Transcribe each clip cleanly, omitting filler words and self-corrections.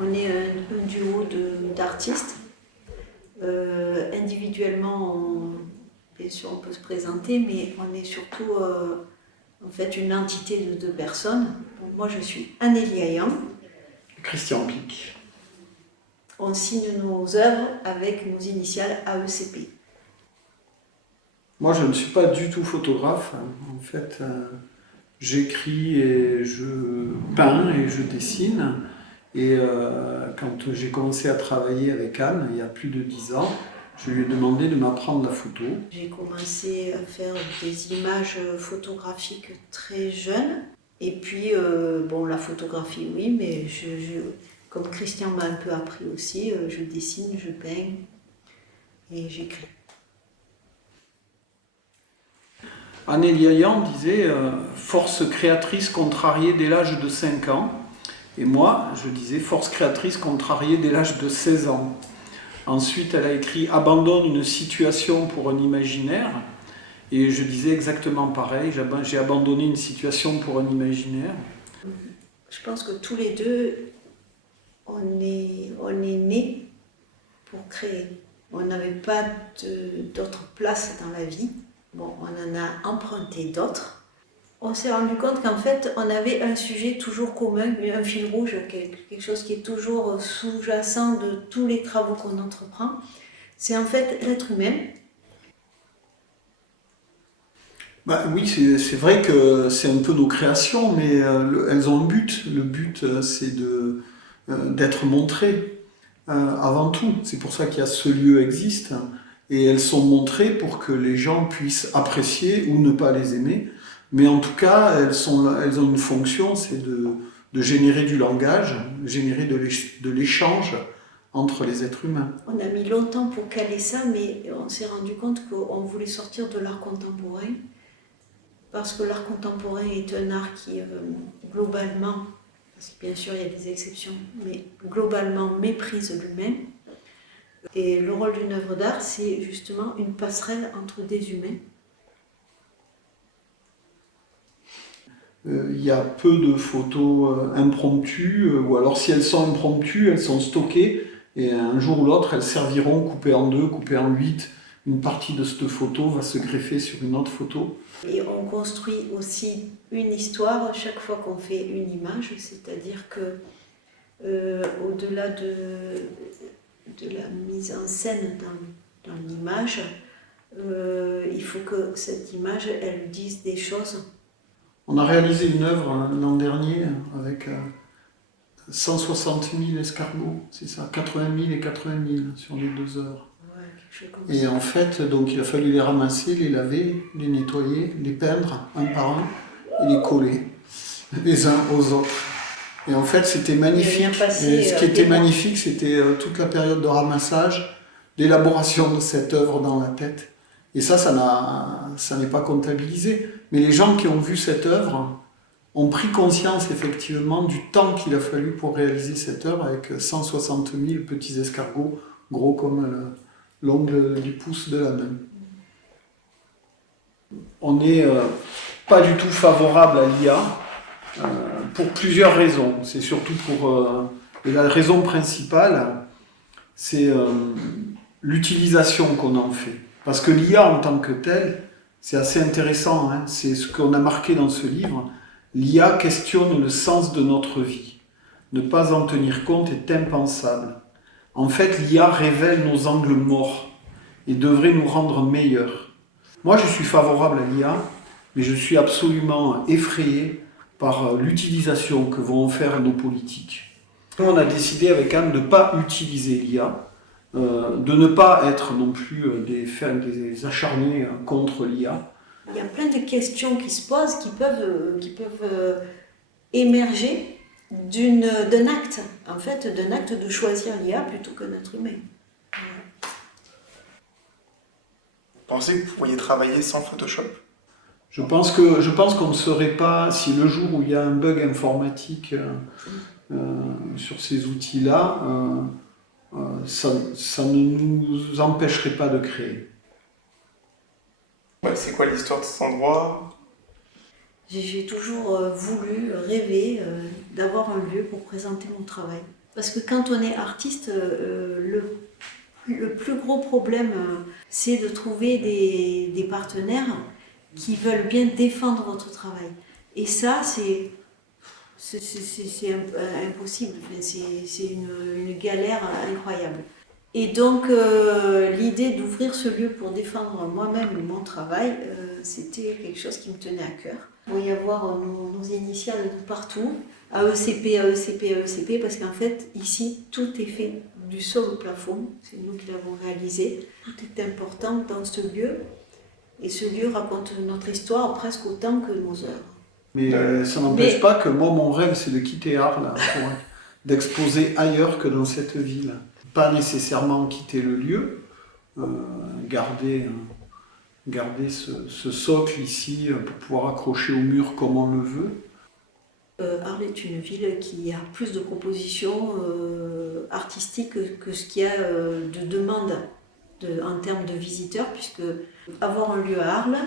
On est un duo d'artistes. Individuellement, bien sûr, on peut se présenter, mais on est surtout en fait une entité de deux personnes. Donc, moi, je suis Anélie Ayam. Christian Pic. On signe nos œuvres avec nos initiales AECP. Moi, je ne suis pas du tout photographe. En fait, j'écris et je peins et je dessine. Et quand j'ai commencé à travailler avec Anne, il y a plus de 10 ans, je lui ai demandé de m'apprendre la photo. J'ai commencé à faire des images photographiques très jeune. Et puis, bon, la photographie, oui, mais comme Christian m'a un peu appris aussi, je dessine, je peins et j'écris. Anélie Ayam disait force créatrice contrariée dès l'âge de 5 ans. Et moi, je disais force créatrice contrariée dès l'âge de 16 ans. Ensuite, elle a écrit abandonne une situation pour un imaginaire. Et je disais exactement pareil, j'ai abandonné une situation pour un imaginaire. Je pense que tous les deux, on est nés pour créer. On n'avait pas d'autre place dans la vie. Bon, on en a emprunté d'autres. On s'est rendu compte qu'en fait, on avait un sujet toujours commun, un fil rouge, quelque chose qui est toujours sous-jacent de tous les travaux qu'on entreprend. C'est en fait l'être humain. Oui, c'est vrai que c'est un peu nos créations, mais elles ont un but. Le but, c'est d'être montrées avant tout. C'est pour ça qu'il y a ce lieu existe. Et elles sont montrées pour que les gens puissent apprécier ou ne pas les aimer. Mais en tout cas, elles ont une fonction, c'est de générer du langage, générer de l'échange entre les êtres humains. On a mis longtemps pour caler ça, mais on s'est rendu compte qu'on voulait sortir de l'art contemporain. Parce que l'art contemporain est un art qui, globalement, parce que bien sûr il y a des exceptions, mais globalement méprise l'humain. Et le rôle d'une œuvre d'art, c'est justement une passerelle entre des humains. Il y a peu de photos impromptues, ou alors si elles sont impromptues, elles sont stockées, et un jour ou l'autre, elles serviront coupées en 2, coupées en 8. Une partie de cette photo va se greffer sur une autre photo. Et on construit aussi une histoire chaque fois qu'on fait une image, c'est-à-dire que au-delà de la mise en scène dans l'image, il faut que cette image, elle dise des choses. On a réalisé une œuvre l'an dernier avec 160 000 escargots, c'est ça, 80 000 et 80 000 sur les 2 heures. Et en fait, donc il a fallu les ramasser, les laver, les nettoyer, les peindre un par un et les coller les uns aux autres. Et en fait, c'était magnifique. Et ce qui était magnifique, c'était toute la période de ramassage, l'élaboration de cette œuvre dans la tête. Et ça n'est pas comptabilisé. Mais les gens qui ont vu cette œuvre ont pris conscience effectivement du temps qu'il a fallu pour réaliser cette œuvre avec 160 000 petits escargots, gros comme l'ongle du pouce de la main. On n'est pas du tout favorable à l'IA pour plusieurs raisons. C'est surtout et la raison principale, c'est l'utilisation qu'on en fait. Parce que l'IA en tant que telle, c'est assez intéressant, hein, c'est ce qu'on a marqué dans ce livre. L'IA questionne le sens de notre vie. Ne pas en tenir compte est impensable. En fait, l'IA révèle nos angles morts et devrait nous rendre meilleurs. Moi, je suis favorable à l'IA, mais je suis absolument effrayé par l'utilisation que vont en faire nos politiques. Nous, on a décidé avec Anne de ne pas utiliser l'IA, de ne pas être non plus des acharnés contre l'IA. Il y a plein de questions qui se posent, qui peuvent émerger d'un acte, en fait, d'un acte de choisir l'IA plutôt qu'un être humain. Vous pensez que vous pourriez travailler sans Photoshop ? Je pense qu'on ne saurait pas, si le jour où il y a un bug informatique sur ces outils-là, ça ne nous empêcherait pas de créer. Ouais, c'est quoi l'histoire de cet endroit ? J'ai toujours voulu, rêvé d'avoir un lieu pour présenter mon travail. Parce que quand on est artiste, le plus gros problème, c'est de trouver des partenaires qui veulent bien défendre votre travail. Et ça, c'est impossible, c'est une galère incroyable. Et donc, l'idée d'ouvrir ce lieu pour défendre moi-même mon travail, c'était quelque chose qui me tenait à cœur. Il va y avoir nos initiales de partout, AECP, AECP, AECP, parce qu'en fait, ici, tout est fait du sol au plafond. C'est nous qui l'avons réalisé. Tout est important dans ce lieu. Et ce lieu raconte notre histoire presque autant que nos œuvres. Mais ça n'empêche pas que moi, mon rêve, c'est de quitter Arles, d'exposer ailleurs que dans cette ville. Pas nécessairement quitter le lieu, garder ce socle ici pour pouvoir accrocher au mur comme on le veut. Arles est une ville qui a plus de propositions artistiques que ce qu'il y a de demandes en termes de visiteurs, puisque avoir un lieu à Arles,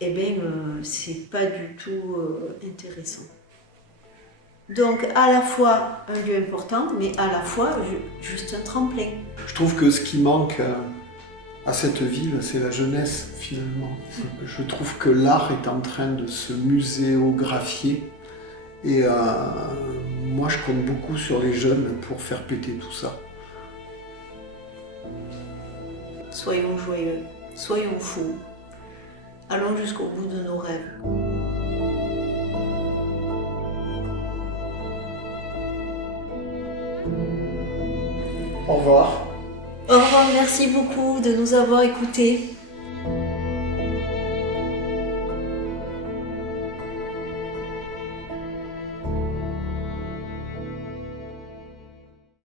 eh bien, c'est pas du tout intéressant. Donc à la fois un lieu important, mais à la fois juste un tremplin. Je trouve que ce qui manque à cette ville, c'est la jeunesse finalement. Je trouve que l'art est en train de se muséographier et moi je compte beaucoup sur les jeunes pour faire péter tout ça. Soyons joyeux, soyons fous, allons jusqu'au bout de nos rêves. Au revoir. Au revoir, merci beaucoup de nous avoir écoutés.